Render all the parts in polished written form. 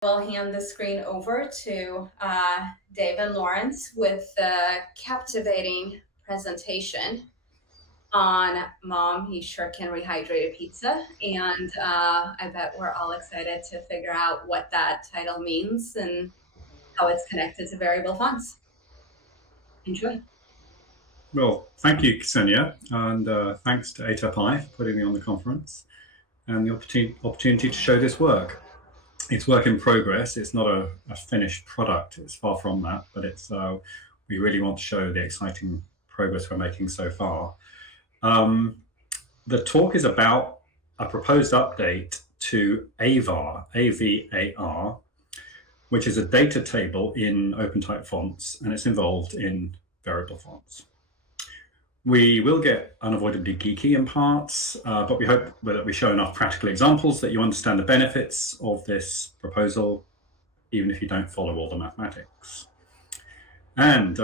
We'll hand the screen over to Dave and Laurence with the captivating presentation on Mom, You Sure Can Rehydrate a Pizza. And I bet we're all excited to figure out what that title means and how it's connected to variable fonts. Enjoy. Well, thank you, Ksenia, and thanks to ATypI for putting me on the conference and the opportunity to show this work. It's work in progress. It's not a finished product. It's far from that, but it's we really want to show the exciting progress we're making so far. The talk is about a proposed update to avar, A-V-A-R, which is a data table in OpenType fonts, and it's involved in variable fonts. We will get unavoidably geeky in parts, but we hope that we show enough practical examples that you understand the benefits of this proposal, even if you don't follow all the mathematics. And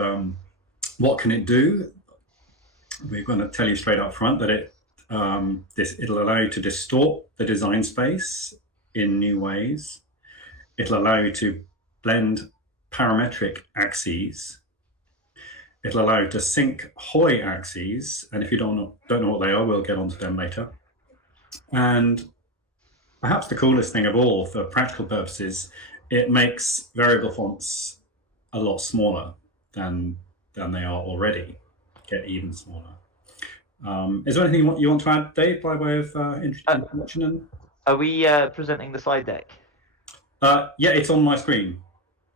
what can it do? We're going to tell you straight up front that it'll allow you to distort the design space in new ways. It'll allow you to blend parametric axes. It'll allow you to sync Hoy axes, and if you don't know what they are, we'll get onto them later. And perhaps the coolest thing of all, for practical purposes, it makes variable fonts a lot smaller than they are already, get even smaller. Is there anything you want to add, Dave, by way of introduction? Are we presenting the slide deck? Yeah, it's on my screen.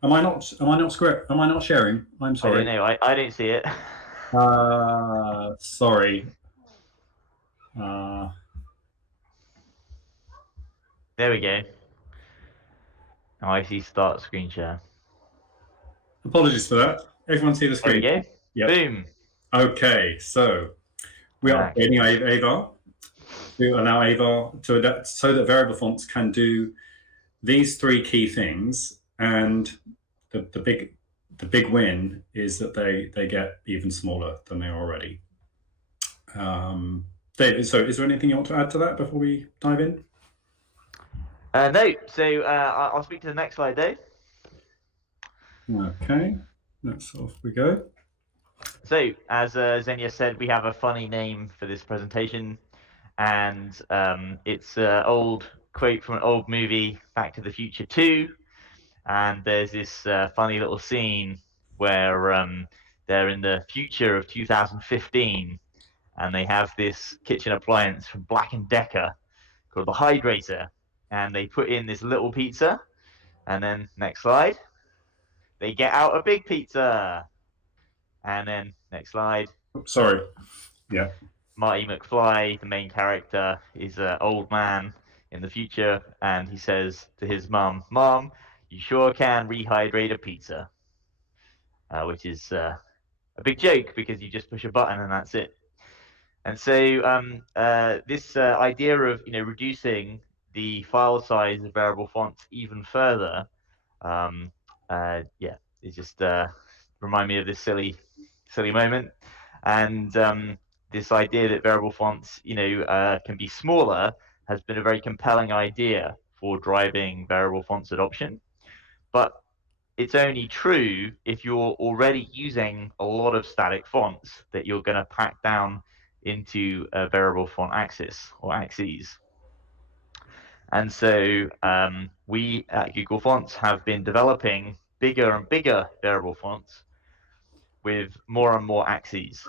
Am I not sharing? I'm sorry. I don't know. I don't see it. Sorry. There we go. Now I see start screen share. Apologies for that. Everyone see the screen? There we go. Yep. Boom. Okay, so we are updating avar to allow avar to adapt so that variable fonts can do these three key things. And the big win is that they get even smaller than they are already. David, so is there anything you want to add to that before we dive in? No. So I'll speak to the next slide, Dave. Okay, that's off we go. So as Xenia said, we have a funny name for this presentation, and it's an old quote from an old movie, Back to the Future 2. And there's this funny little scene where they're in the future of 2015, and they have this kitchen appliance from Black & Decker called the Hydrator, and they put in this little pizza, and then next slide, they get out a big pizza, and then next slide. Sorry. Yeah. Marty McFly, the main character, is an old man in the future, and he says to his mom, "Mom, you sure can rehydrate a pizza," which is a big joke because you just push a button and that's it. And so this idea of reducing the file size of variable fonts even further, yeah, it just remind me of this silly moment. And this idea that variable fonts can be smaller has been a very compelling idea for driving variable fonts adoption. But it's only true if you're already using a lot of static fonts that you're going to pack down into a variable font axis or axes. And so we at Google Fonts have been developing bigger and bigger variable fonts with more and more axes.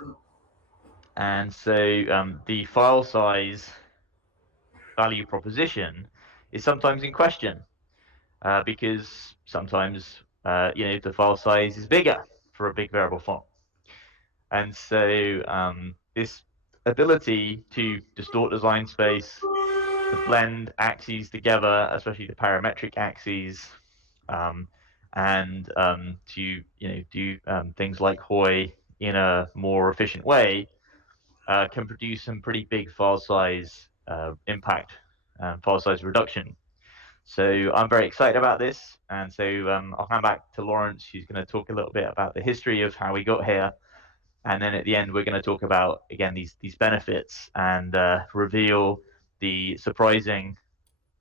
And so the file size value proposition is sometimes in question. Because sometimes the file size is bigger for a big variable font, and so this ability to distort design space, to blend axes together, especially the parametric axes, and to do things like Hoy in a more efficient way, can produce some pretty big file size impact and file size reduction. So I'm very excited about this, and so I'll hand back to Laurence, who's going to talk a little bit about the history of how we got here, and then at the end we're going to talk about again these benefits and reveal the surprising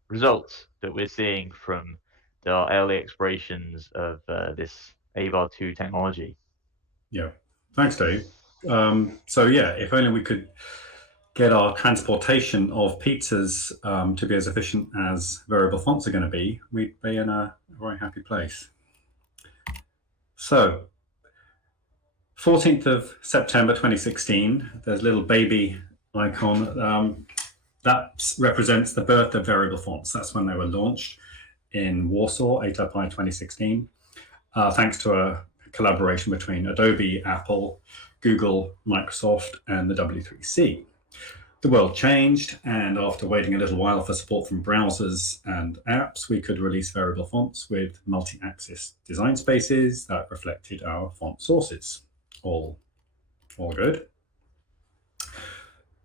results that we're seeing from there are early explorations of this avar 2 technology. Yeah, thanks, Dave. So yeah, if only we could get our transportation of pizzas to be as efficient as variable fonts are going to be, we'd be in a very happy place. So 14th of September 2016, there's a little baby icon. That represents the birth of variable fonts. That's when they were launched in Warsaw, ATypI 2016, thanks to a collaboration between Adobe, Apple, Google, Microsoft, and the W3C. The world changed, and after waiting a little while for support from browsers and apps, we could release variable fonts with multi-axis design spaces that reflected our font sources. All good.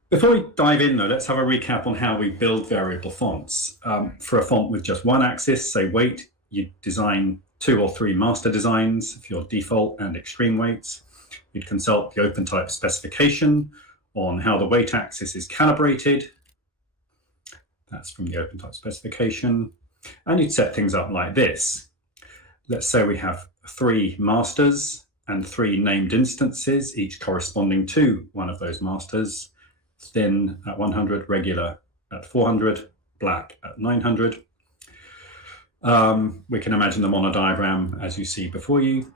Before we dive in, though, let's have a recap on how we build variable fonts. For a font with just one axis, say weight, you design 2 or 3 master designs for your default and extreme weights. You'd consult the OpenType specification on how the weight axis is calibrated. That's from the OpenType specification. And you'd set things up like this. Let's say we have 3 masters and 3 named instances, each corresponding to one of those masters. Thin at 100, regular at 400, black at 900. We can imagine them on a diagram as you see before you.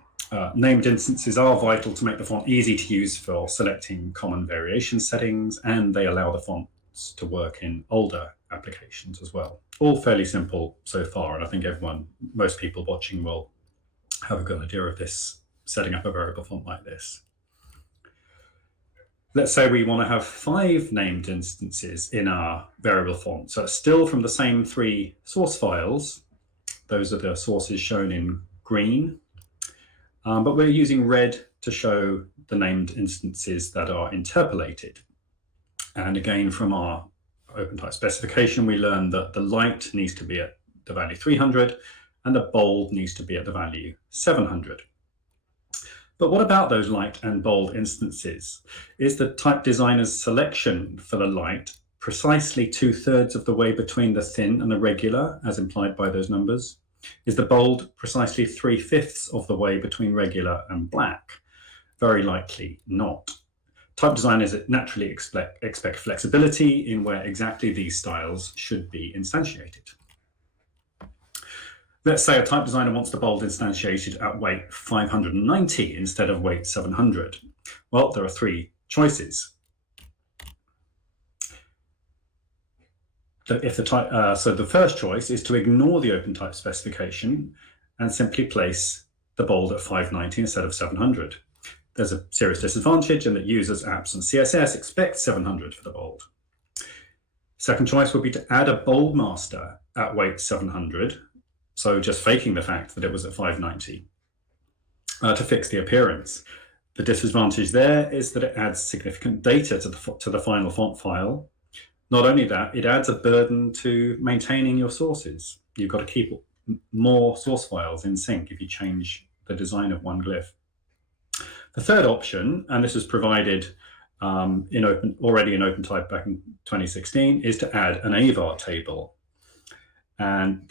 Named instances are vital to make the font easy to use for selecting common variation settings, and they allow the fonts to work in older applications as well. All fairly simple so far, and I think most people watching will have a good idea of this, setting up a variable font like this. Let's say we want to have 5 named instances in our variable font. So it's still from the same 3 source files. Those are the sources shown in green. But we're using red to show the named instances that are interpolated. And again, from our OpenType specification, we learned that the light needs to be at the value 300 and the bold needs to be at the value 700. But what about those light and bold instances? Is the type designer's selection for the light precisely 2/3 of the way between the thin and the regular, as implied by those numbers? Is the bold precisely 3/5 of the way between regular and black? Very likely not. Type designers naturally expect flexibility in where exactly these styles should be instantiated. Let's say a type designer wants the bold instantiated at weight 590 instead of weight 700. Well, there are 3 choices. So the first choice is to ignore the OpenType specification and simply place the bold at 590 instead of 700. There's a serious disadvantage in that users, apps, and CSS expect 700 for the bold. Second choice would be to add a bold master at weight 700, so just faking the fact that it was at 590 to fix the appearance. The disadvantage there is that it adds significant data to the final font file. Not only that, it adds a burden to maintaining your sources. You've got to keep more source files in sync if you change the design of one glyph. The third option, and this was provided already in OpenType back in 2016, is to add an avar table. And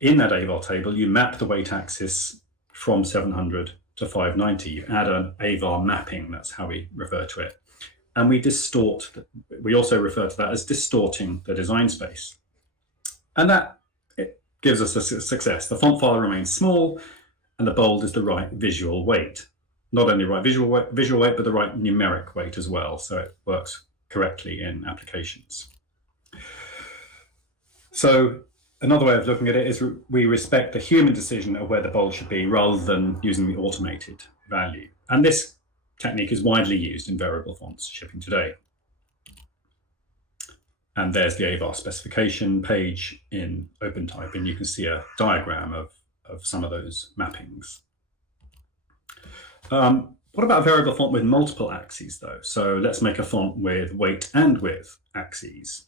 in that avar table, you map the weight axis from 700 to 590. You add an avar mapping, that's how we refer to it. And we also refer to that as distorting the design space. And it gives us a success. The font file remains small and the bold is the right visual weight. Not only right visual weight, but the right numeric weight as well. So it works correctly in applications. So another way of looking at it is we respect the human decision of where the bold should be rather than using the automated value. And this technique is widely used in variable fonts shipping today. And there's the avar specification page in OpenType, and you can see a diagram of some of those mappings. What about a variable font with multiple axes, though? So let's make a font with weight and width axes.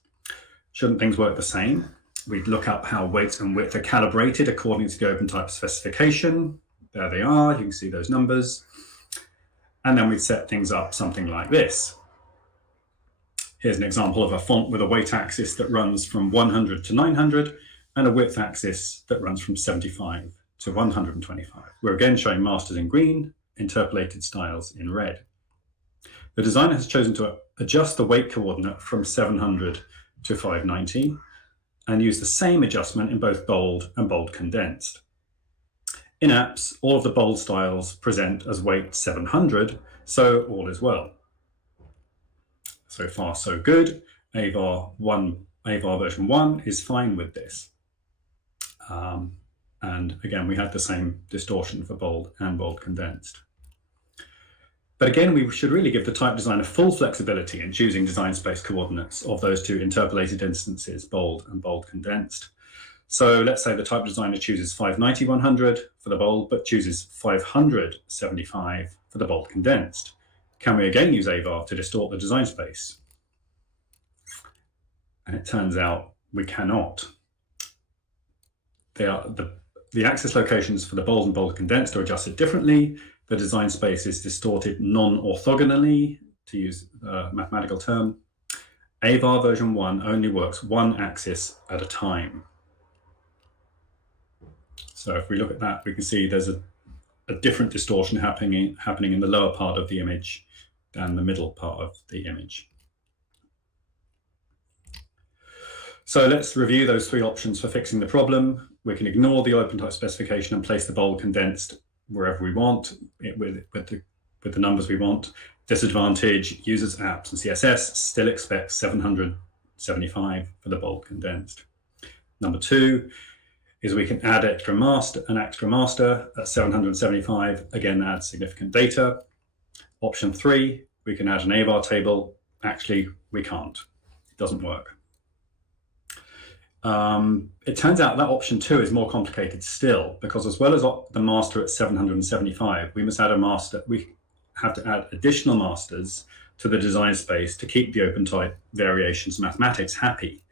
Shouldn't things work the same? We'd look up how weight and width are calibrated according to the OpenType specification. There they are, you can see those numbers. And then we'd set things up something like this. Here's an example of a font with a weight axis that runs from 100 to 900 and a width axis that runs from 75 to 125. We're again showing masters in green, interpolated styles in red. The designer has chosen to adjust the weight coordinate from 700 to 590 and use the same adjustment in both bold and bold condensed. In apps, all of the bold styles present as weight 700, so all is well. So far, so good. Avar version 1 is fine with this. And again, we had the same distortion for bold and bold condensed. But again, we should really give the type designer full flexibility in choosing design space coordinates of those two interpolated instances, bold and bold condensed. So let's say the type designer chooses 590 100 for the bold, but chooses 500 75 for the bold condensed. Can we again use avar to distort the design space? And it turns out we cannot. The axis locations for the bold and bold condensed are adjusted differently. The design space is distorted non-orthogonally, to use a mathematical term. Avar version 1 only works one axis at a time. So if we look at that, we can see there's a different distortion happening in the lower part of the image than the middle part of the image. So let's review those three options for fixing the problem. We can ignore the OpenType specification and place the bold condensed wherever we want with the numbers we want. Disadvantage, users, apps, and CSS still expect 775 for the bold condensed. Number 2 is we can add an extra master at 775. Again, adds significant data. Option 3, we can add an avar table. Actually, we can't. It doesn't work. It turns out that option 2 is more complicated still, because as well as the master at 775, we must add a master. We have to add additional masters to the design space to keep the OpenType variations mathematics happy.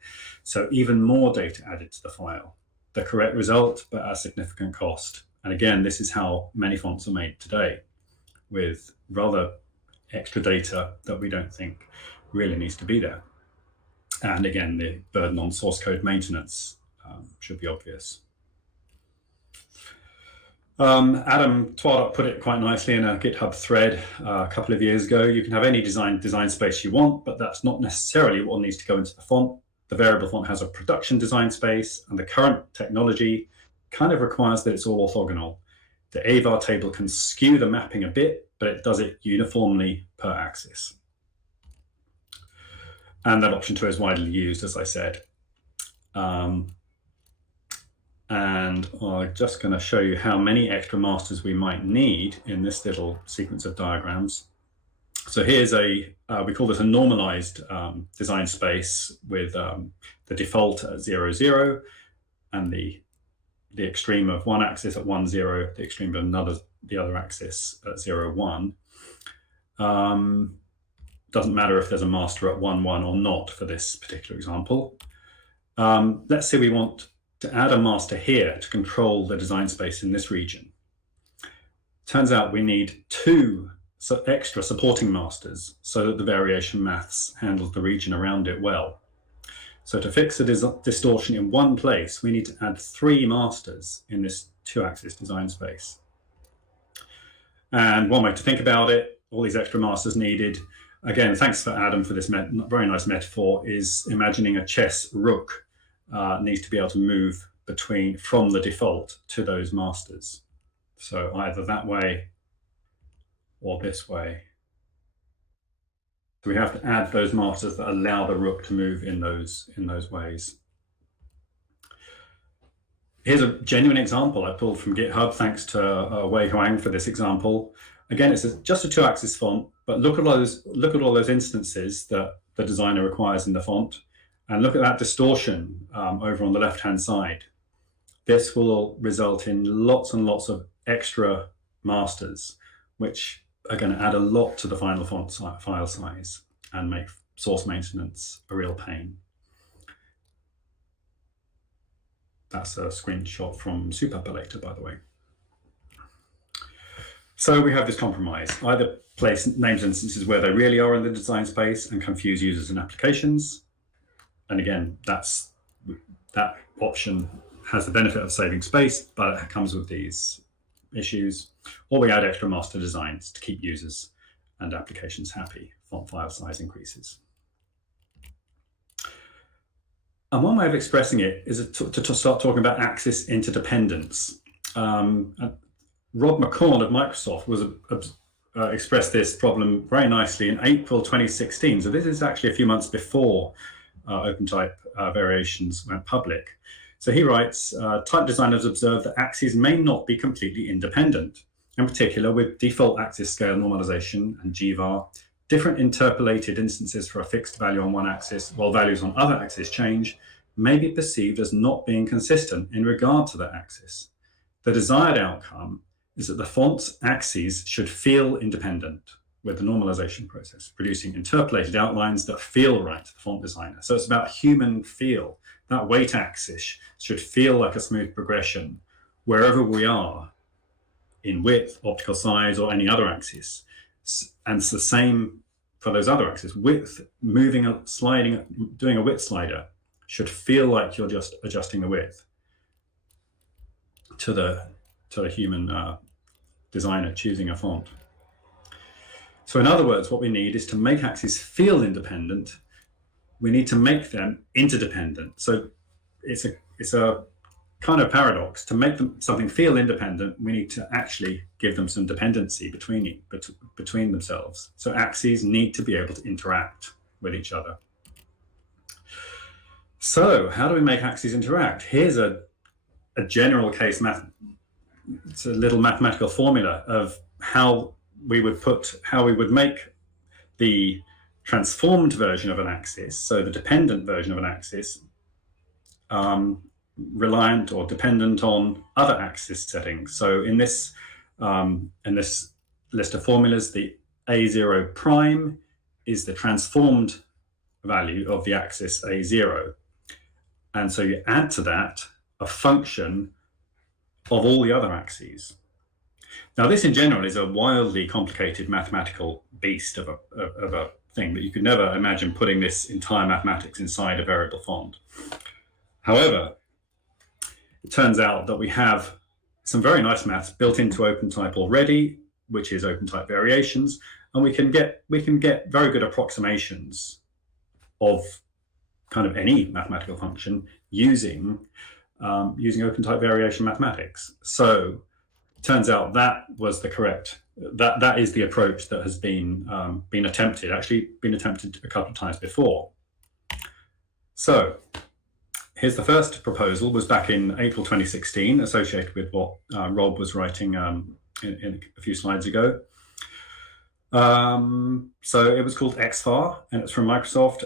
So even more data added to the file. The correct result, but at a significant cost. And again, this is how many fonts are made today, with rather extra data that we don't think really needs to be there. And again, the burden on source code maintenance should be obvious. Adam Twadok put it quite nicely in a GitHub thread a couple of years ago. You can have any design space you want, but that's not necessarily what needs to go into the font. The variable font has a production design space, and the current technology kind of requires that it's all orthogonal. The avar table can skew the mapping a bit, but it does it uniformly per axis. And that option 2 is widely used, as I said. And I'm just going to show you how many extra masters we might need in this little sequence of diagrams. So here's we call this a normalized design space with the default at 0, 0, and the extreme of one axis at 1, 0, the extreme of the other axis at 0, 1. Doesn't matter if there's a master at 1, 1 or not for this particular example. Let's say we want to add a master here to control the design space in this region. Turns out we need 2 extra supporting masters so that the variation maths handles the region around it well. So to fix a distortion in one place, we need to add 3 masters in this 2-axis design space. And one way to think about it, all these extra masters needed, again, thanks for Adam for this very nice metaphor, is imagining a chess rook needs to be able to move from the default to those masters. So either that way or this way. So we have to add those masters that allow the rook to move in those ways. Here's a genuine example I pulled from GitHub, thanks to Wei Huang for this example. Again, it's just a 2-axis font, but look at all those instances that the designer requires in the font, and look at that distortion over on the left-hand side. This will result in lots and lots of extra masters, which are going to add a lot to the final font file size and make source maintenance a real pain. That's a screenshot from Superpalator, by the way. So we have this compromise. Either place names instances where they really are in the design space and confuse users and applications. And again, that's that option has the benefit of saving space, but it comes with these issues. Or we add extra master designs to keep users and applications happy. Font file size increases. And one way of expressing it is to start talking about axis interdependence. Rob McCorn of Microsoft expressed this problem very nicely in April 2016. So this is actually a few months before OpenType variations went public. So he writes, type designers observe that axes may not be completely independent. In particular, with default axis scale normalization and gvar, different interpolated instances for a fixed value on one axis while values on other axes change may be perceived as not being consistent in regard to that axis. The desired outcome is that the font's axes should feel independent with the normalization process, producing interpolated outlines that feel right to the font designer. So it's about human feel. That weight axis should feel like a smooth progression wherever we are in width, optical size, or any other axis. And it's the same for those other axes. Width, moving, sliding, doing a width slider should feel like you're just adjusting the width to the human designer choosing a font. So in other words, what we need is to make axes feel independent. We need to make them interdependent. So it's a kind of paradox. To make something feel independent, we need to actually give them some dependency between themselves. So axes need to be able to interact with each other. So how do we make axes interact? Here's a general case it's a little mathematical formula of how we would make the transformed version of an axis, so the dependent version of an axis, reliant or dependent on other axis settings. So in this list of formulas, the A0 prime is the transformed value of the axis A0. And so you add to that a function of all the other axes. Now, this in general is a wildly complicated mathematical beast of a thing, but you could never imagine putting this entire mathematics inside a variable font. However, it turns out that we have some very nice maths built into OpenType already, which is OpenType variations, and we can get very good approximations of kind of any mathematical function using OpenType variation mathematics. So it turns out that was the correct, that is the approach that has been attempted a couple of times before. So here's the first proposal, was back in April 2016, associated with what Rob was writing in a few slides ago. So it was called XFAR, and it's from Microsoft,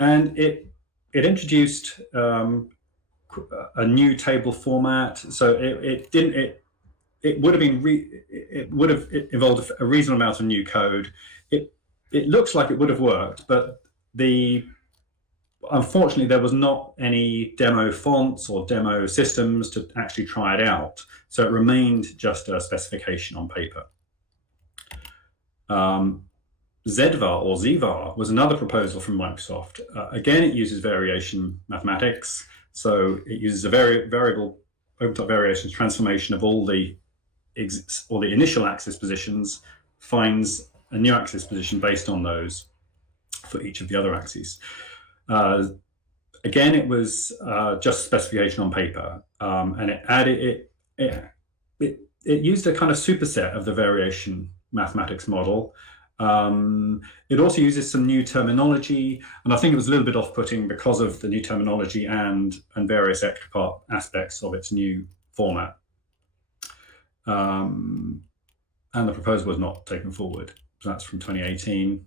and it introduced a new table format. So it would have involved a reasonable amount of new code. It looks like it would have worked, but unfortunately there was not any demo fonts or demo systems to actually try it out. So it remained just a specification on paper. ZVAR or ZVAR was another proposal from Microsoft. Again, it uses variation mathematics. So it uses a variable OpenType variations transformation of all the initial axis positions, finds a new axis position based on those for each of the other axes. Again, it was just specification on paper, and it used a kind of superset of the variation mathematics model. It also uses some new terminology, and I think it was a little bit off-putting because of the new terminology and various extra aspects of its new format. And the proposal was not taken forward. So that's from 2018.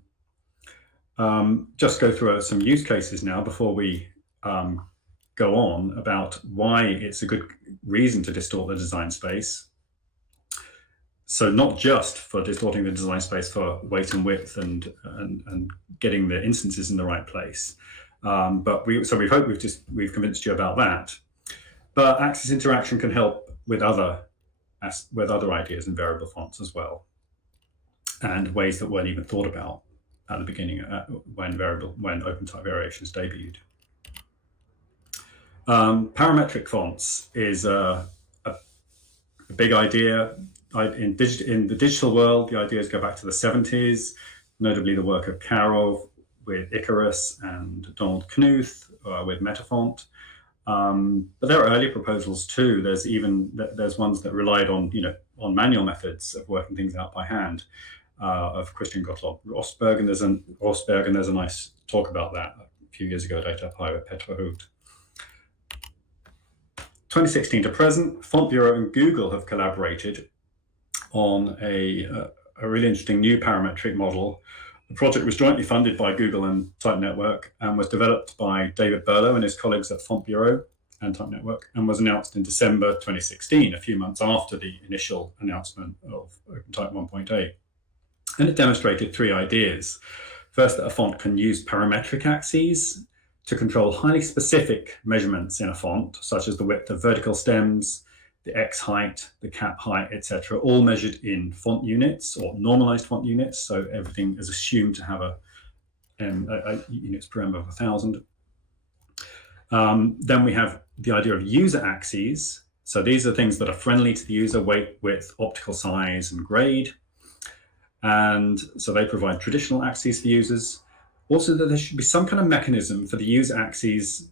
Just go through some use cases now before we go on about why it's a good reason to distort the design space. So not just for distorting the design space for weight and width and getting the instances in the right place, but we hope we've convinced you about that. But axis interaction can help with other ideas in variable fonts as well, and ways that weren't even thought about at the beginning when OpenType variations debuted. Parametric fonts is a big idea. In the digital world, the ideas go back to the 70s, notably the work of Karol with Icarus and Donald Knuth with Metafont. But there are earlier proposals too. There's ones that relied on manual methods of working things out by hand, of Christian Gottlob Rosberg, and there's a nice talk about that a few years ago at ATypI with Petra Hoogt. 2016 to present, Font Bureau and Google have collaborated on a really interesting new parametric model. The project was jointly funded by Google and Type Network and was developed by David Berlow and his colleagues at Font Bureau and Type Network, and was announced in December 2016, a few months after the initial announcement of OpenType 1.8. And it demonstrated three ideas. First, that a font can use parametric axes to control highly specific measurements in a font, such as the width of vertical stems, the X height, the cap height, etc., all measured in font units or normalized font units. So everything is assumed to have a units per M of 1,000. Then we have the idea of user axes. So these are things that are friendly to the user: weight, width, optical size, and grade. And so they provide traditional axes for users. Also, that there should be some kind of mechanism for the user axes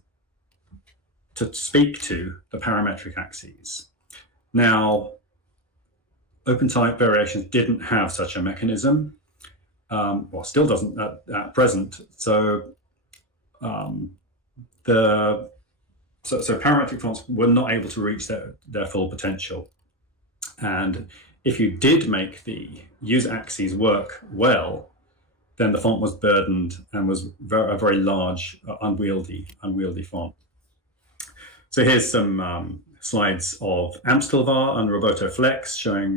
to speak to the parametric axes. Now, OpenType variations didn't have such a mechanism, well, still doesn't at present. So, so parametric fonts were not able to reach their full potential. And if you did make the user axes work well, then the font was burdened and was a very large, unwieldy font. So here's some slides of Amstervar and Roboflex showing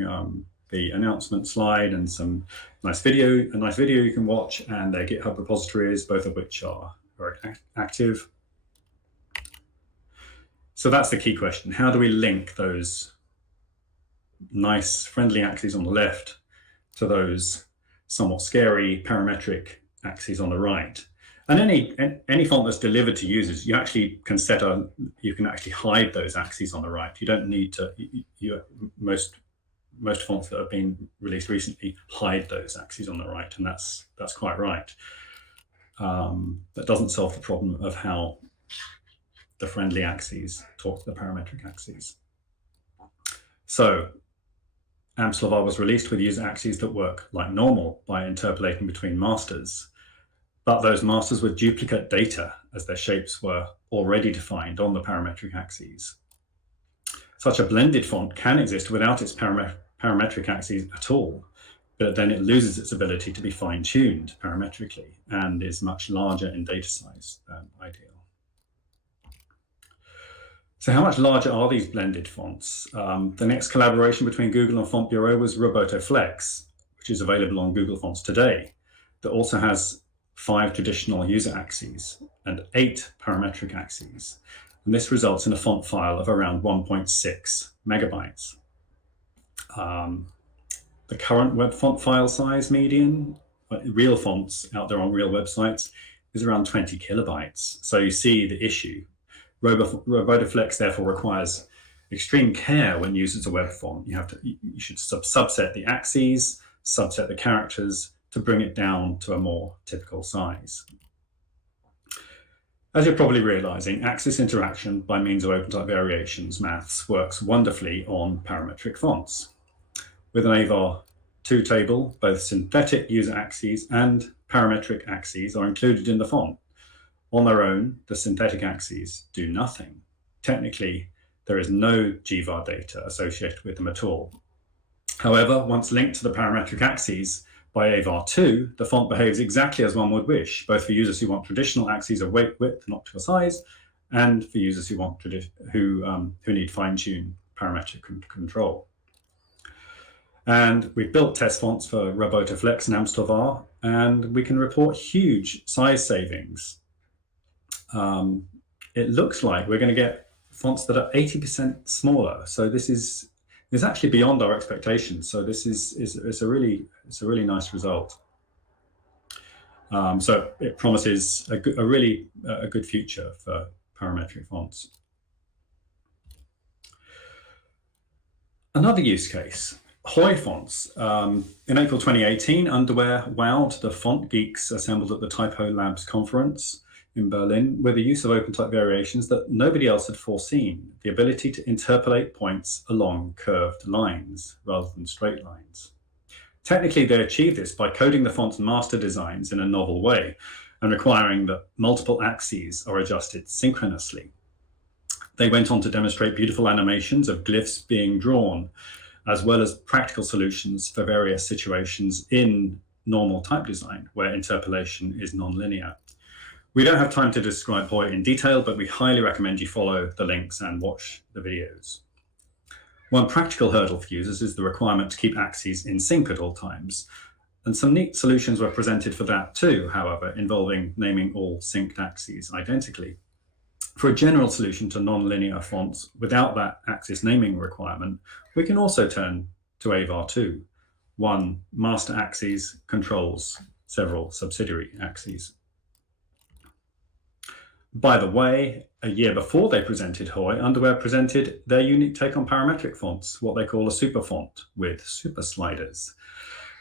the announcement slide and a nice video you can watch, and their GitHub repositories, both of which are very active. So that's the key question. How do we link those nice friendly axes on the left to those somewhat scary parametric axes on the right? And any font that's delivered to users, you can actually hide those axes on the right. You don't need to. Most fonts that have been released recently hide those axes on the right, and that's quite right. That doesn't solve the problem of how the friendly axes talk to the parametric axes. So Amstervar was released with user axes that work like normal by interpolating between masters. But those masters were duplicate data, as their shapes were already defined on the parametric axes. Such a blended font can exist without its parametric axes at all, but then it loses its ability to be fine-tuned parametrically and is much larger in data size than ideal. So how much larger are these blended fonts? The next collaboration between Google and Font Bureau was Roboflex, which is available on Google Fonts today, that also has 5 traditional user axes and 8 parametric axes. And this results in a font file of around 1.6 megabytes. The current web font file size median, real fonts out there on real websites, is around 20 kilobytes. So you see the issue. Roboflex therefore requires extreme care when used as a web font. You should subset the axes, subset the characters to bring it down to a more typical size. As you're probably realizing, axis interaction by means of OpenType variations maths works wonderfully on parametric fonts. With an avar 2 table, both synthetic user axes and parametric axes are included in the font. On their own, the synthetic axes do nothing. Technically, there is no gvar data associated with them at all. However, once linked to the parametric axes by avar 2, the font behaves exactly as one would wish, both for users who want traditional axes of weight, width, and optical size, and for users who need fine-tuned parametric control. And we've built test fonts for Roboflex and Amstervar, and we can report huge size savings. It looks like we're going to get fonts that are 80% smaller. So this is actually beyond our expectations. So this is a really nice result. So it promises a good future for parametric fonts. Another use case, Hoi fonts. In April 2018, Underware wowed the font geeks assembled at the ToDo Labs conference in Berlin with the use of OpenType variations that nobody else had foreseen, the ability to interpolate points along curved lines rather than straight lines. Technically, they achieved this by coding the font's master designs in a novel way and requiring that multiple axes are adjusted synchronously. They went on to demonstrate beautiful animations of glyphs being drawn, as well as practical solutions for various situations in normal type design, where interpolation is nonlinear. We don't have time to describe Hoi in detail, but we highly recommend you follow the links and watch the videos. One practical hurdle for users is the requirement to keep axes in sync at all times. And some neat solutions were presented for that too, however, involving naming all synced axes identically. For a general solution to nonlinear fonts without that axis naming requirement, we can also turn to avar V2. One master axis controls several subsidiary axes. By the way, a year before they presented Hoi, Underware presented their unique take on parametric fonts, what they call a super font with super sliders,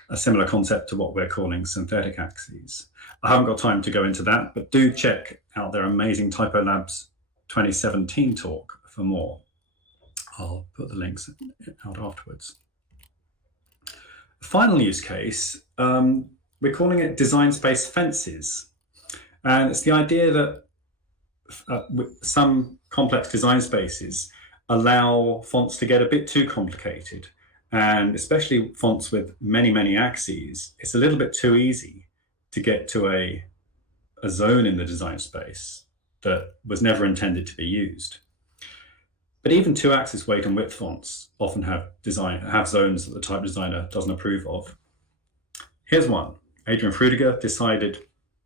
a similar concept to what we're calling synthetic axes. I haven't got time to go into that, but do check out their amazing ToDo Labs 2017 talk for more. I'll put the links out afterwards. Final use case, we're calling it design space fences. And it's the idea that some complex design spaces allow fonts to get a bit too complicated, and especially fonts with many axes, it's a little bit too easy to get to a zone in the design space that was never intended to be used. But even 2-axis weight and width fonts often have zones that the type designer doesn't approve of. Here's one. Adrian Frudiger decided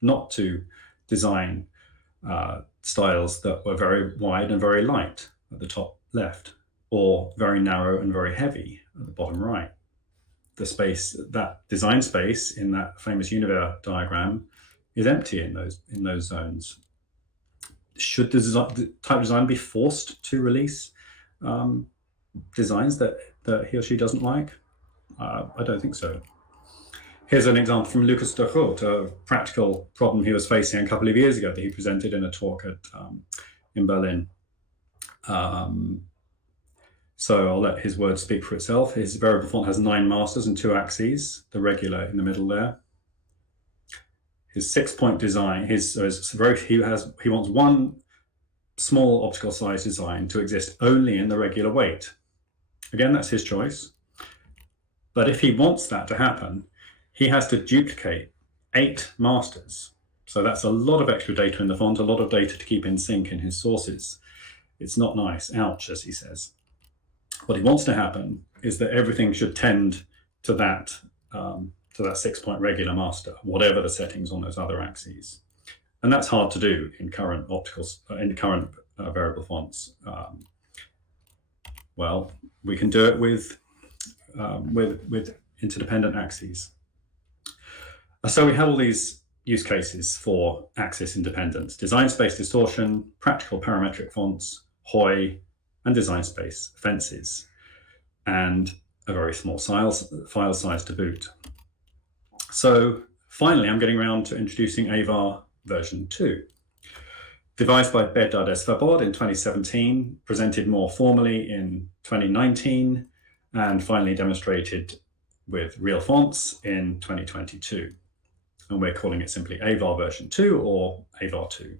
not to design styles that were very wide and very light at the top left, or very narrow and very heavy at the bottom right. The space, that design space in that famous Underware diagram, is empty in those zones. Should the type designer be forced to release designs that he or she doesn't like? I don't think so. Here's an example from Lucas de Groot, a practical problem he was facing a couple of years ago that he presented in a talk in Berlin. So I'll let his words speak for itself. His variable font has 9 masters and 2 axes, the regular in the middle there. His 6-point design, he wants one small optical size design to exist only in the regular weight. Again, that's his choice. But if he wants that to happen, he has to duplicate 8 masters. So that's a lot of extra data in the font, a lot of data to keep in sync in his sources. It's not nice, ouch, as he says. What he wants to happen is that everything should tend to that 6-point regular master, whatever the settings on those other axes. And that's hard to do in current variable fonts. Well, we can do it with interdependent axes. So we have all these use cases for axis independence: design space distortion, practical parametric fonts, Hoi, and design space fences, and a very small file size to boot. So finally, I'm getting around to introducing avar version 2. Devised by Bedard Svobod in 2017, presented more formally in 2019, and finally demonstrated with real fonts in 2022. And we're calling it simply avar version 2 or avar 2.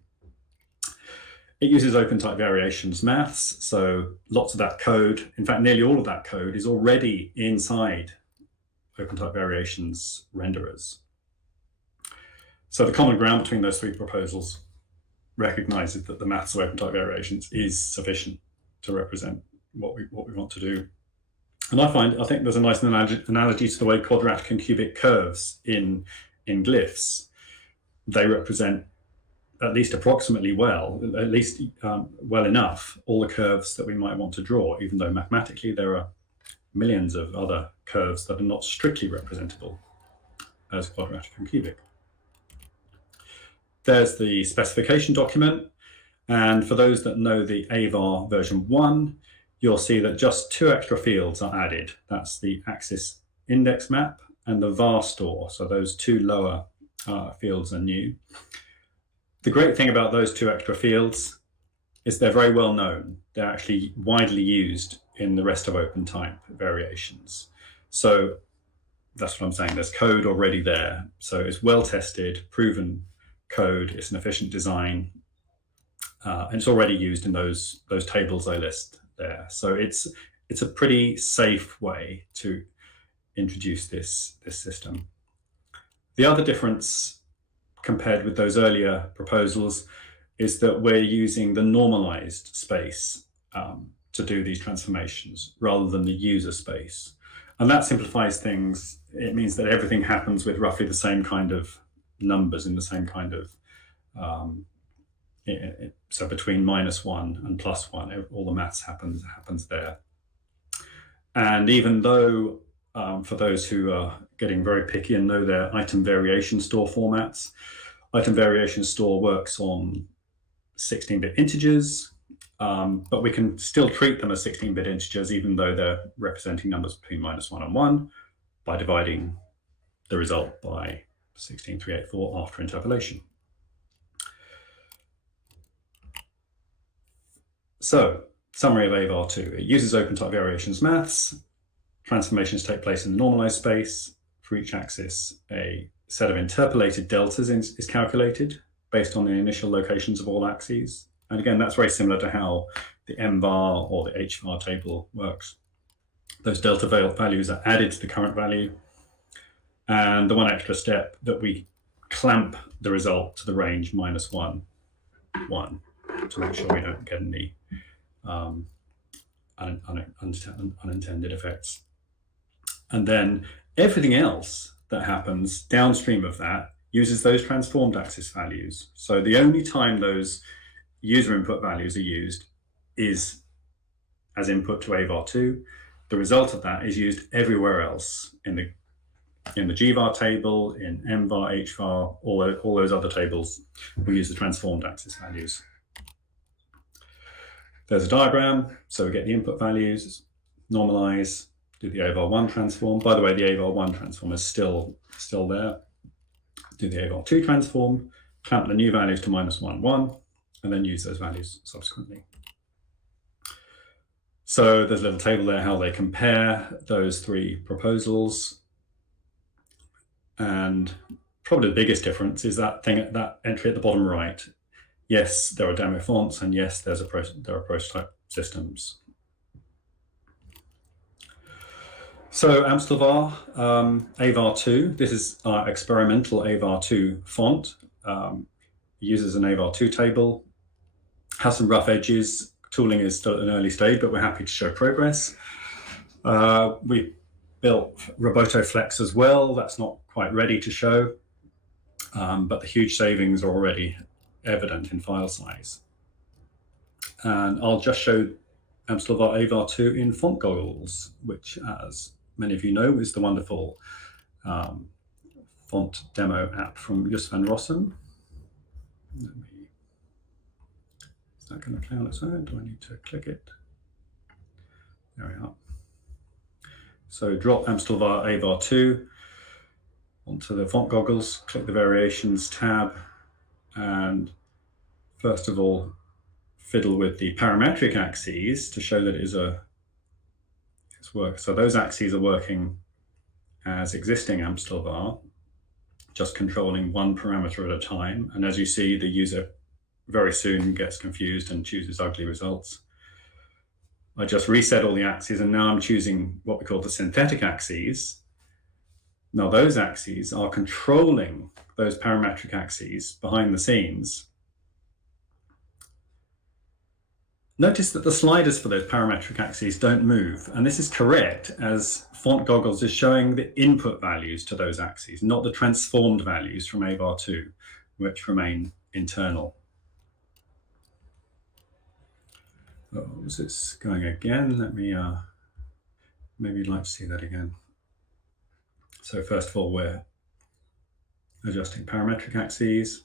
It uses OpenType variations maths, so lots of that code, in fact, nearly all of that code is already inside OpenType variations renderers. So the common ground between those 3 proposals recognizes that the maths of OpenType variations is sufficient to represent what we want to do. And I think there's a nice analogy to the way quadratic and cubic curves in glyphs. They represent at least approximately well enough all the curves that we might want to draw, even though mathematically there are millions of other curves that are not strictly representable as quadratic and cubic. There's the specification document, and for those that know the avar version 1, you'll see that just 2 extra fields are added. That's the axis index map and the var store. So those 2 lower fields are new. The great thing about those 2 extra fields is they're very well known. They're actually widely used in the rest of OpenType variations. So that's what I'm saying. There's code already there. So it's well tested, proven code. It's an efficient design. And it's already used in those tables I list there. So it's a pretty safe way to introduce this system. The other difference compared with those earlier proposals is that we're using the normalized space to do these transformations rather than the user space. And that simplifies things. It means that everything happens with roughly the same kind of numbers in the same kind of, so between -1 and +1, all the maths happens there. And even though, for those who are getting very picky and know their item variation store formats, item variation store works on 16-bit integers, but we can still treat them as 16-bit integers even though they're representing numbers between -1 and 1 by dividing the result by 16384 after interpolation. So, summary of avar 2. It uses OpenType variations maths. Transformations take place in the normalized space. For each axis, a set of interpolated deltas is calculated based on the initial locations of all axes. And again, that's very similar to how the mvar or the hvar table works. Those delta values are added to the current value. And the one extra step that we clamp the result to the range -1, 1 to make sure we don't get any unintended effects. And then everything else that happens downstream of that uses those transformed axis values. So the only time those user input values are used is as input to avar 2. The result of that is used everywhere else in the gvar table, in mvar, hvar, all those other tables. We use the transformed axis values. There's a diagram, so we get the input values, normalize, do the avar 1 transform. By the way, the avar 1 transform is still there. Do the avar 2 transform, clamp the new values to -1, 1, and then use those values subsequently. So there's a little table there how they compare those 3 proposals. And probably the biggest difference is that entry at the bottom right. Yes, there are demo fonts, and yes, there are prototype systems. So Amstervar, avar 2, this is our experimental avar 2 font. Uses an avar 2 table, has some rough edges. Tooling is still at an early stage, but we're happy to show progress. We built Roboflex as well. That's not quite ready to show, but the huge savings are already evident in file size. And I'll just show Amstervar avar 2 in Font Goggles, which, as many of you know, is the wonderful font demo app from Jus van Rossum. Is that going to play on its own? Do I need to click it? There we are. So drop Amstervar avar 2 onto the Font Goggles, click the Variations tab, and first of all, fiddle with the parametric axes to show that it's work. So those axes are working as existing Amstervar, just controlling one parameter at a time. And as you see, the user very soon gets confused and chooses ugly results. I just reset all the axes, and now I'm choosing what we call the synthetic axes. Now those axes are controlling those parametric axes behind the scenes. Notice that the sliders for those parametric axes don't move, and this is correct, as Font Goggles is showing the input values to those axes, not the transformed values from avar 2, which remain internal. Oh, is this going again? Let me, maybe you'd like to see that again. So first of all, we're adjusting parametric axes.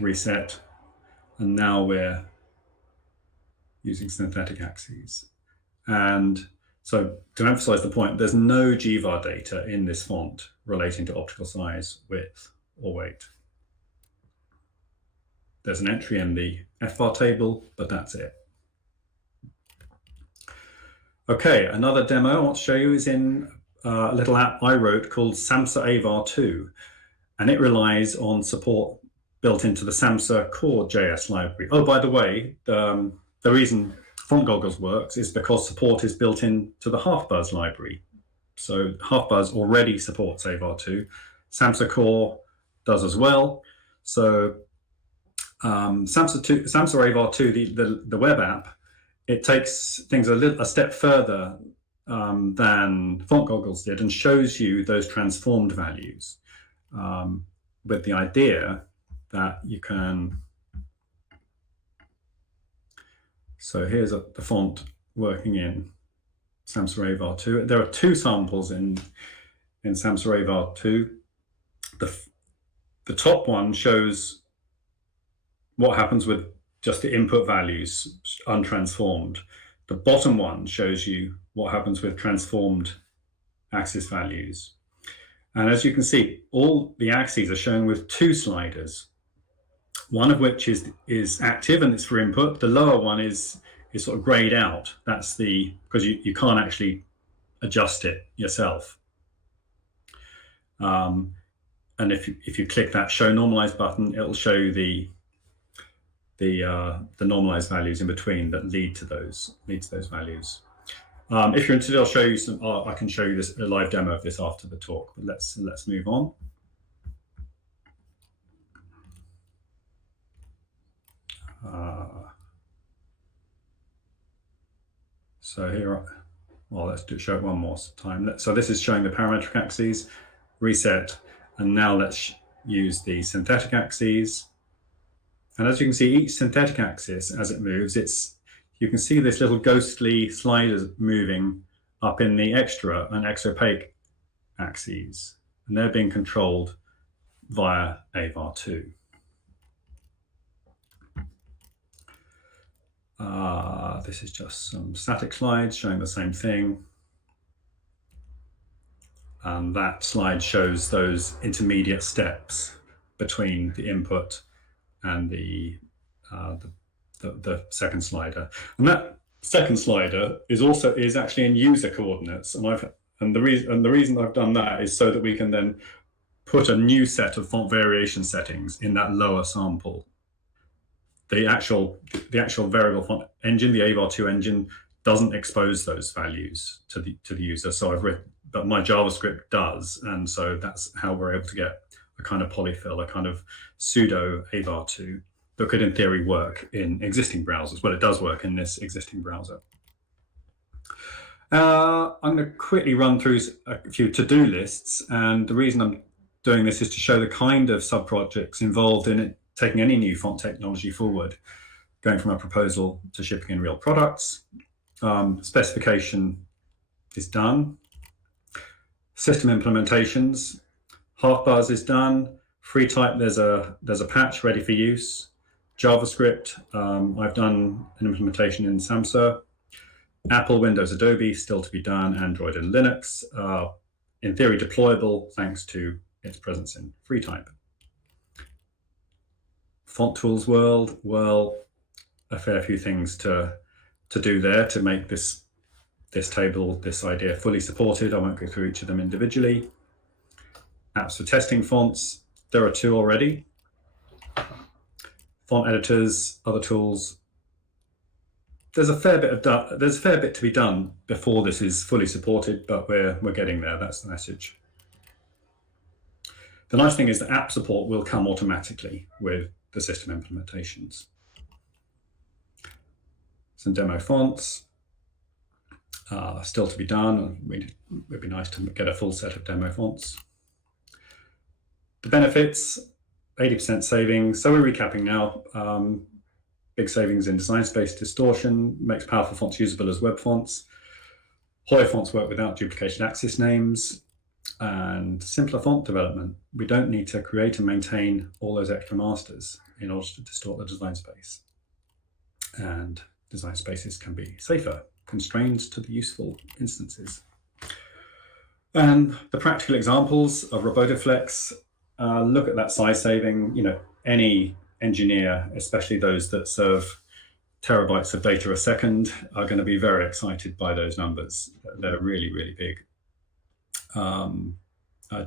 reset, and now we're using synthetic axes. And so to emphasize the point, there's no gvar data in this font relating to optical size, width, or weight. There's an entry in the fbar table, but that's it. Okay, another demo I want to show you is in a little app I wrote called Samsa avar 2, and it relies on support built into the Samsa core JS library. Oh, by the way, the reason Font Goggles works is because support is built into the HalfBuzz library. So HalfBuzz already supports avar 2. Samsa core does as well. So Samsa avar 2, the web app, it takes things a step further than Font Goggles did and shows you those transformed values with the idea that you can. So here's the font working in Samsa avar 2. There are two samples in Samsa avar 2. The top one shows what happens with just the input values untransformed. The bottom one shows you what happens with transformed axis values. And as you can see, all the axes are shown with two sliders, one of which is active and it's for input. The lower one is sort of grayed out. That's because you can't actually adjust it yourself. And if you click that Show Normalized button, it'll show you the normalized values in between that lead to those values. If you're interested, I'll show you some. I can show you a live demo of this after the talk. But let's move on. So here, well, let's show it one more time. So this is showing the parametric axes, reset, and now let's use the synthetic axes. And as you can see, each synthetic axis, as it moves, you can see this little ghostly sliders moving up in the extra and exopaque axes, and they're being controlled via avar 2. This is just some static slides showing the same thing. And that slide shows those intermediate steps between the input and the second slider. And that second slider is actually in user coordinates. And the reason I've done that is so that we can then put a new set of font variation settings in that lower sample. The actual variable font engine, the avar 2 engine, doesn't expose those values to the user. So but my JavaScript does, and so that's how we're able to get a kind of polyfill, a kind of pseudo avar 2 that could in theory work in existing browsers. Well, it does work in this existing browser. I'm going to quickly run through a few to-do lists, and the reason I'm doing this is to show the kind of sub-projects involved in it, taking any new font technology forward, going from a proposal to shipping in real products. Specification is done. System implementations, HalfBars is done. Free type, there's a patch ready for use. JavaScript, I've done an implementation in Samsa. Apple, Windows, Adobe, still to be done. Android and Linux, in theory deployable thanks to its presence in free type. Font Tools world, well, a fair few things to do there to make this table, this idea fully supported. I won't go through each of them individually. Apps for testing fonts, there are two already. Font editors, other tools. There's a fair bit to be done before this is fully supported, but we're getting there. That's the message. The nice thing is that app support will come automatically with the system implementations. Some demo fonts still to be done. It'd be nice to get a full set of demo fonts. The benefits, 80% savings. So we're recapping now. Big savings in design space. Distortion makes powerful fonts usable as web fonts. Hoy fonts work without duplication axis names. and simpler font development. We don't need to create and maintain all those extra masters in order to distort the design space. And design spaces can be safer, constrained to the useful instances. And the practical examples of Roboflex, look at that size saving. Any engineer, especially those that serve terabytes of data a second, are going to be very excited by those numbers. They're really, really big.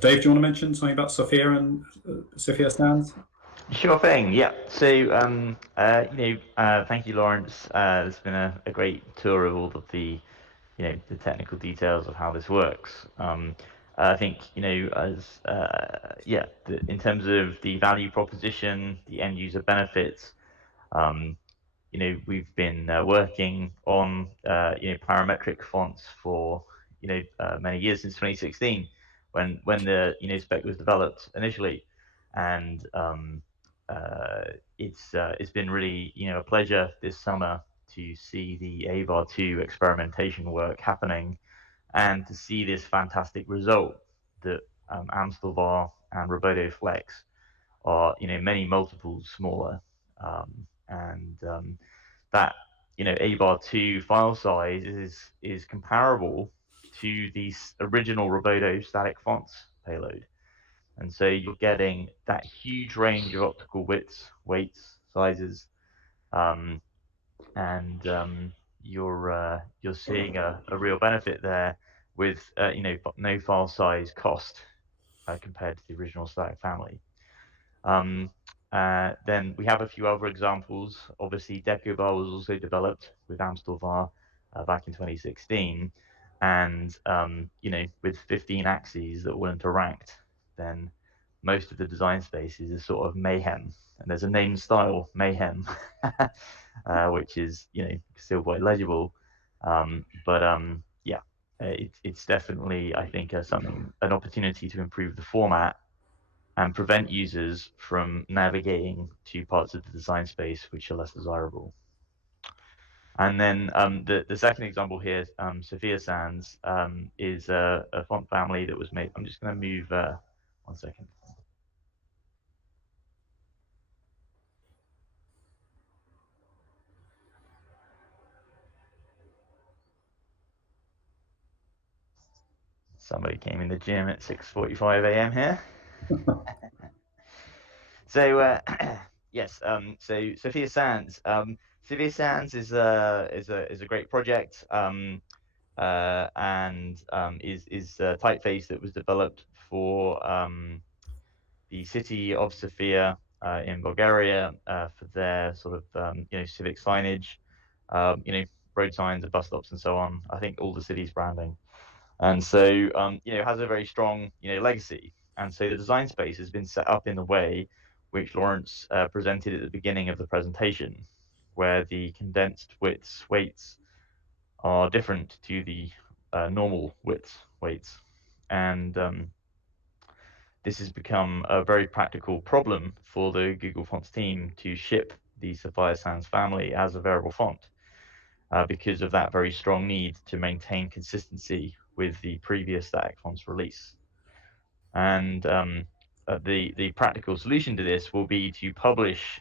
Dave, do you want to mention something about Sophia and Sophia stands? Sure thing. Yeah. So, thank you, Laurence. It's been a great tour of all of the technical details of how this works. I think, as in terms of the value proposition, the end user benefits, we've been working on parametric fonts for many years, since 2016, when the spec was developed initially, and it's been really a pleasure this summer to see the AVAR 2 experimentation work happening, and to see this fantastic result that Amstervar and Roboflex are many multiples smaller, and that AVAR 2 file size is comparable to the original Roboto static fonts payload. And so you're getting that huge range of optical widths, weights, sizes, and you're seeing a real benefit there with no file size cost compared to the original static family. Then we have a few other examples. Obviously, Decobar was also developed with Amstervar back in 2016, and with 15 axes that all interact, then most of the design spaces is sort of mayhem, and there's a name style mayhem, which is still quite legible, it's definitely, I think, an opportunity to improve the format and prevent users from navigating to parts of the design space which are less desirable. And then the second example here, Sophia Sans, is a font family that was made. I'm just going to move 1 second. Somebody came in the gym at 6:45 a.m. here. So yes, so Sophia Sans. Sophia Sans is a great project, and is a typeface that was developed for the city of Sofia in Bulgaria for their sort of civic signage, road signs and bus stops and so on. I think all the city's branding, and so has a very strong legacy. And so the design space has been set up in the way which Laurence presented at the beginning of the presentation, where the condensed widths, weights are different to the normal widths, weights. And this has become a very practical problem for the Google Fonts team to ship the Sophia Sans family as a variable font, because of that very strong need to maintain consistency with the previous static fonts release. And the practical solution to this will be to publish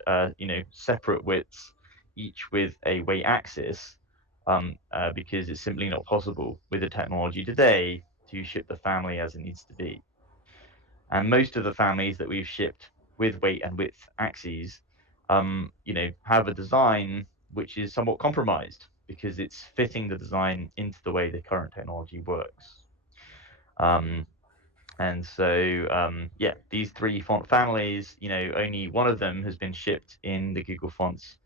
separate widths, each with a weight axis, because it's simply not possible with the technology today to ship the family as it needs to be. And most of the families that we've shipped with weight and width axes have a design which is somewhat compromised, because it's fitting the design into the way the current technology works. And so, these three font families, only one of them has been shipped in the Google Fonts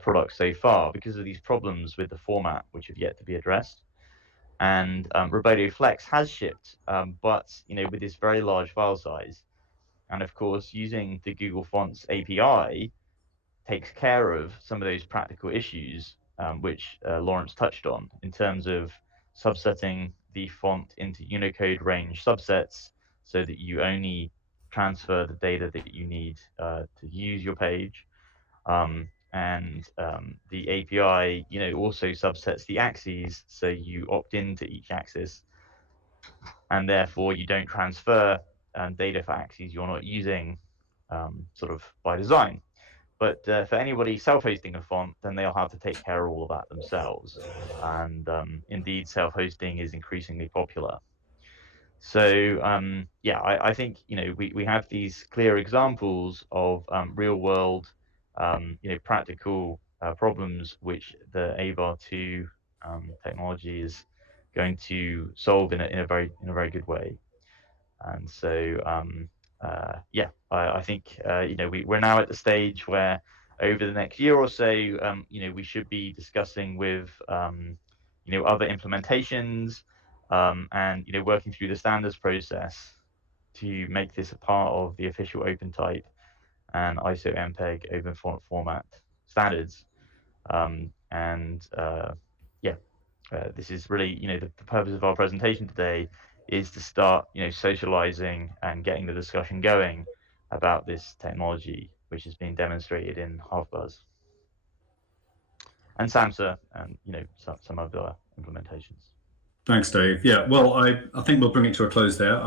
product so far, because of these problems with the format, which have yet to be addressed. And Roboflex has shipped, but with this very large file size. And of course, using the Google Fonts API takes care of some of those practical issues, which Laurence touched on, in terms of subsetting the font into Unicode range subsets, so that you only transfer the data that you need to use your page. And the API, also subsets the axes, so you opt into each axis. and therefore you don't transfer data for axes you're not using sort of by design. But for anybody self-hosting a font, then they'll have to take care of all of that themselves. And indeed, self-hosting is increasingly popular. So yeah, I think we have these clear examples of real-world, practical problems which the AVAR 2 technology is going to solve in a very good way. And so yeah, I think we're now at the stage where over the next year or so, we should be discussing with other implementations and working through the standards process to make this a part of the official OpenType and ISO MPEG open font format standards. This is really the purpose of our presentation today is to start socializing and getting the discussion going about this technology, which is being demonstrated in HalfBuzz and SAMSA and some other implementations. Thanks, Dave. Yeah, well, I think we'll bring it to a close there.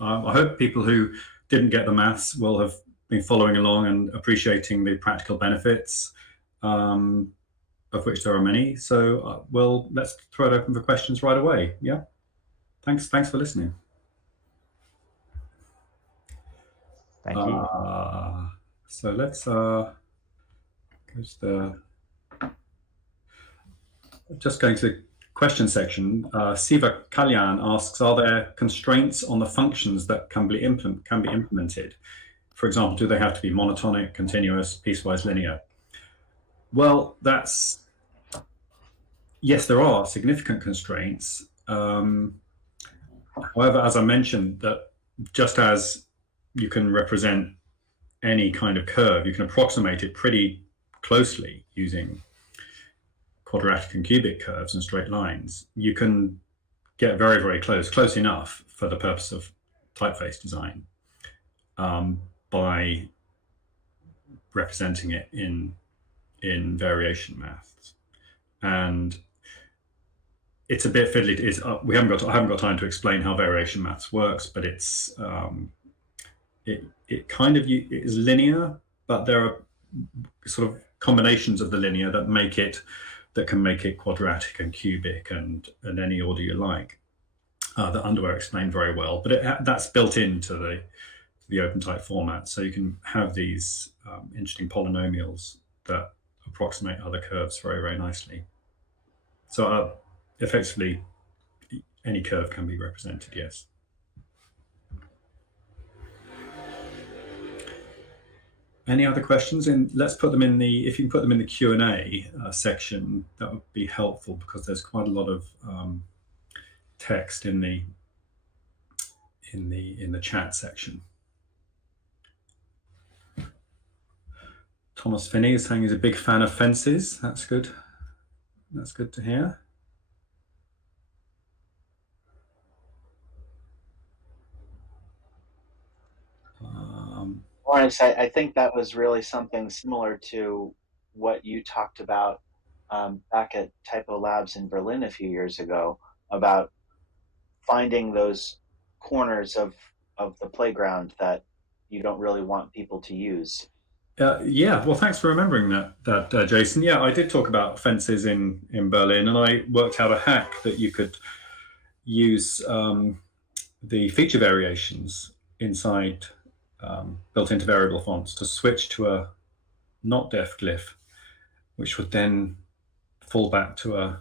I hope people who didn't get the maths will have been following along and appreciating the practical benefits, of which there are many. So let's throw it open for questions right away. Yeah, thanks for listening. Thank you. So let's just going to the question section. Siva Kalyan asks, are there constraints on the functions that can be implemented? For example, do they have to be monotonic, continuous, piecewise linear? Well, yes, there are significant constraints. However, as I mentioned, that just as you can represent any kind of curve, you can approximate it pretty closely using quadratic and cubic curves and straight lines. You can get very, very close enough for the purpose of typeface design by representing it in variation maths. And it's a bit fiddly. I haven't got time to explain how variation maths works, but it's it kind of is linear, but there are sort of combinations of the linear that can make it quadratic and cubic and any order you like. That Underware explained very well, but that's built into the OpenType format, so you can have these interesting polynomials that approximate other curves very, very nicely. So effectively, any curve can be represented, yes. Any other questions? Let's put them in if you can put them in the Q&A section, that would be helpful, because there's quite a lot of text in the chat section. Thomas Finney is saying he's a big fan of fences. That's good. That's good to hear. Laurence, I think that was really something similar to what you talked about back at Typo Labs in Berlin a few years ago, about finding those corners of the playground that you don't really want people to use. Yeah, well, thanks for remembering that, Jason. Yeah, I did talk about fences in Berlin, and I worked out a hack that you could use the feature variations inside built into variable fonts to switch to a not def glyph, which would then fall back to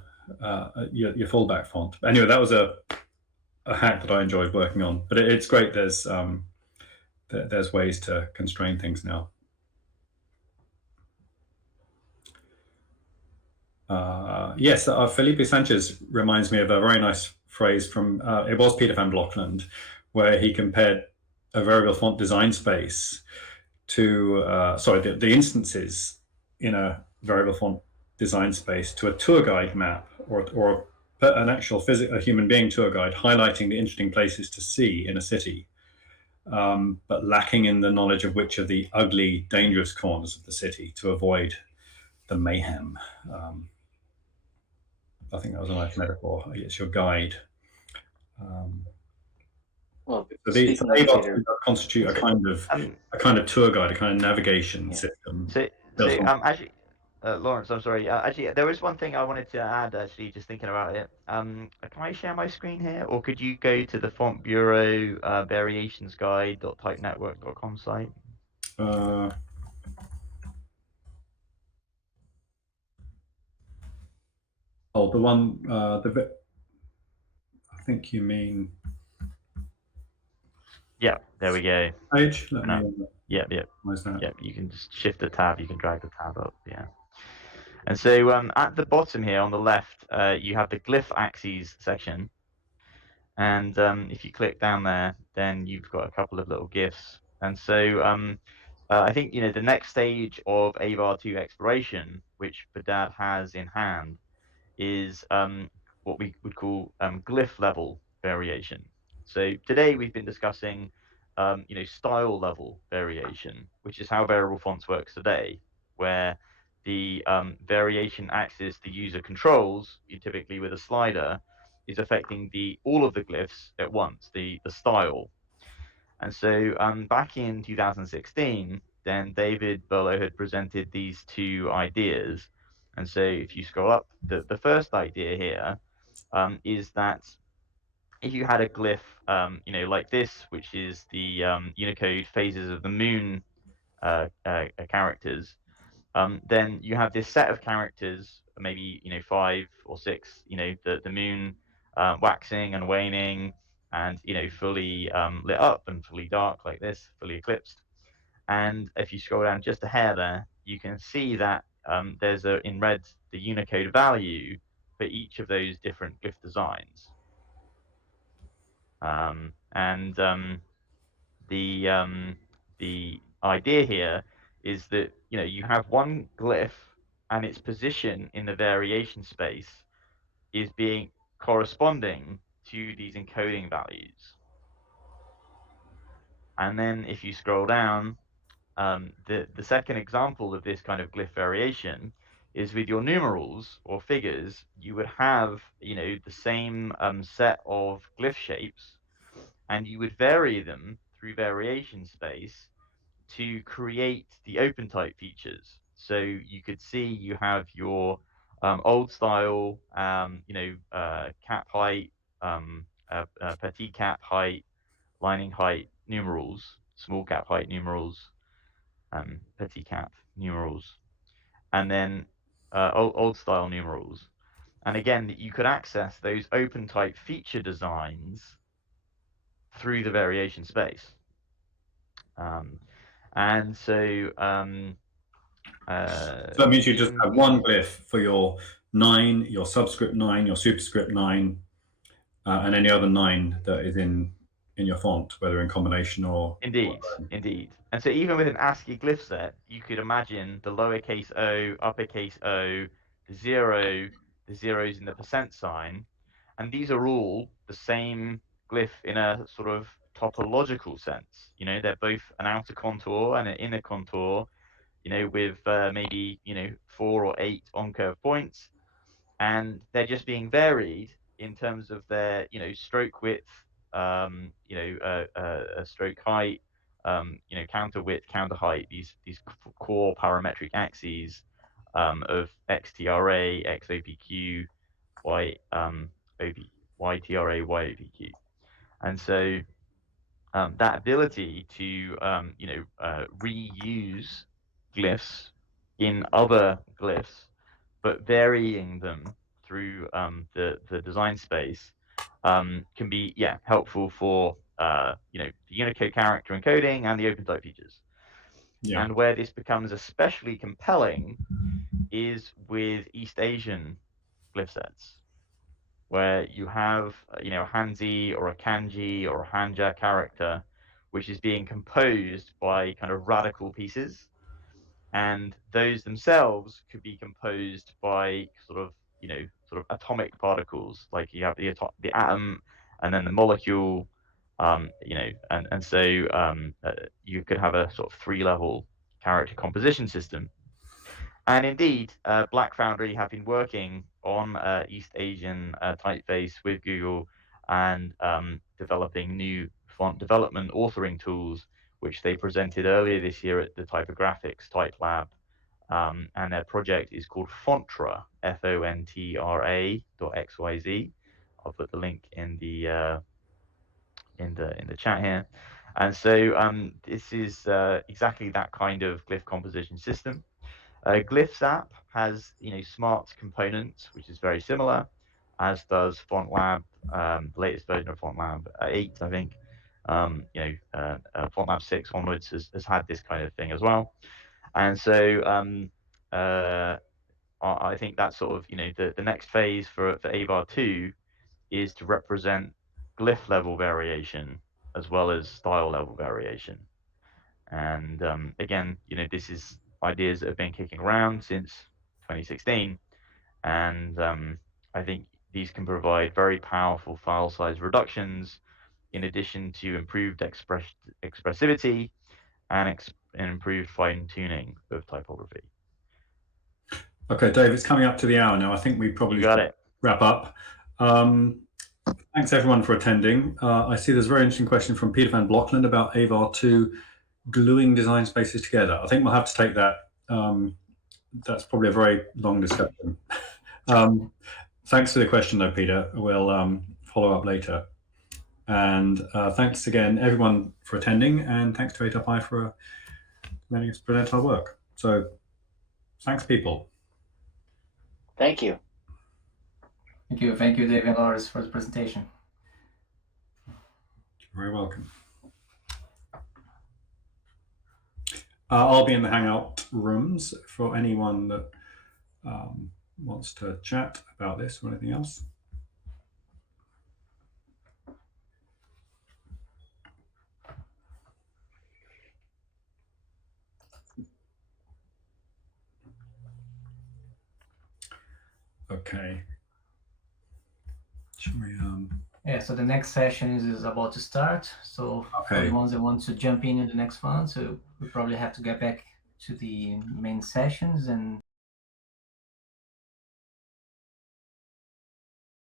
your fallback font. But anyway, that was a hack that I enjoyed working on. But it's great. There's ways to constrain things now. Yes, Felipe Sanchez reminds me of a very nice phrase from it was Peter van Blokland, where he compared a variable font design space to the instances in a variable font design space to a tour guide map or an actual a human being tour guide highlighting the interesting places to see in a city, but lacking in the knowledge of which are the ugly, dangerous corners of the city to avoid the mayhem. I think that was a nice metaphor. It's your guide. Well, So these speaking of AVAR data, constitute a kind of tour guide, a kind of navigation system. So actually, Laurence, I'm sorry. Actually, there was one thing I wanted to add. Actually, just thinking about it. Can I share my screen here, or could you go to the Font Bureau variationsguide.typenetwork.com site? Oh, the one, I think you mean. Yeah, there we go. Page. Let me. Yeah. That? Yeah, you can just shift the tab. You can drag the tab up. Yeah. And so at the bottom here on the left, you have the glyph axes section. And if you click down there, then you've got a couple of little GIFs. And so I think, the next stage of AVAR 2 exploration, which Badad has in hand, is what we would call glyph level variation. So today we've been discussing, style level variation, which is how variable fonts works today, where the variation axis the user controls, typically with a slider, is affecting all of the glyphs at once, the style. And so back in 2016, then David Berlow had presented these two ideas. And so if you scroll up, the first idea here is that if you had a glyph, like this, which is the Unicode phases of the moon characters, then you have this set of characters, maybe 5 or 6, the moon waxing and waning, and fully lit up and fully dark like this, fully eclipsed. And if you scroll down just a hair there, you can see that there's in red the Unicode value for each of those different glyph designs. The idea here is that you have one glyph and its position in the variation space is being corresponding to these encoding values. And then if you scroll down, the second example of this kind of glyph variation is with your numerals or figures. You would have the same set of glyph shapes, and you would vary them through variation space to create the open type features. So you could see you have your old style, cap height, petit cap height, lining height numerals, small cap height numerals, petit cap numerals, and then old style numerals. And again, you could access those open type feature designs through the variation space. And so so that means you just have one glyph for your 9, your subscript 9, your superscript 9, and any other 9 that is in your font, whether in combination or indeed. And so even with an ASCII glyph set, you could imagine the lowercase o, uppercase O, the zeros in the percent sign, and these are all the same glyph in a sort of topological sense. They're both an outer contour and an inner contour, with maybe 4 or 8 on-curve points, and they're just being varied in terms of their stroke width, stroke height, counter width, counter height. These core parametric axes of XTRA, XOPQ, YTRA, YOPQ, and so that ability to reuse glyphs in other glyphs, but varying them through the design space can be helpful for the Unicode character encoding and the open type features. Yeah. And where this becomes especially compelling is with East Asian glyph sets, where you have a Hanzi or a Kanji or a Hanja character, which is being composed by kind of radical pieces, and those themselves could be composed by sort of atomic particles, like you have the atom and then the molecule, and so you could have a sort of 3-level character composition system. And indeed, Black Foundry have been working on East Asian typeface with Google and developing new font development authoring tools, which they presented earlier this year at the Typographics Type Lab. And their project is called Fontra, FONTRA.xyz. I'll put the link in the chat here. And so this is exactly that kind of glyph composition system. Glyphs app has smart components, which is very similar, as does FontLab. The latest version of FontLab 8, I think. FontLab 6 onwards has had this kind of thing as well. And so I think that's sort of the next phase for Avar 2 is to represent glyph level variation as well as style level variation. And again, this is ideas that have been kicking around since 2016, and I think these can provide very powerful file size reductions, in addition to improved expressivity and improved fine tuning of typography. Okay, Dave, it's coming up to the hour now. I think we probably should wrap up. Thanks everyone for attending. I see there's a very interesting question from Peter van Blokland about Avar 2 gluing design spaces together. I think we'll have to take that. That's probably a very long discussion. Thanks for the question though, Peter. We'll follow up later. And thanks again, everyone, for attending, and thanks to ATypI for letting us present our work. So thanks, people. Thank you. Thank you. Thank you, Dave and Laurence, for the presentation. You're very welcome. I'll be in the Hangout rooms for anyone that wants to chat about this or anything else. Okay. Should we, Yeah, so the next session is about to start. So for the ones that want to jump in the next one, so we probably have to get back to the main sessions and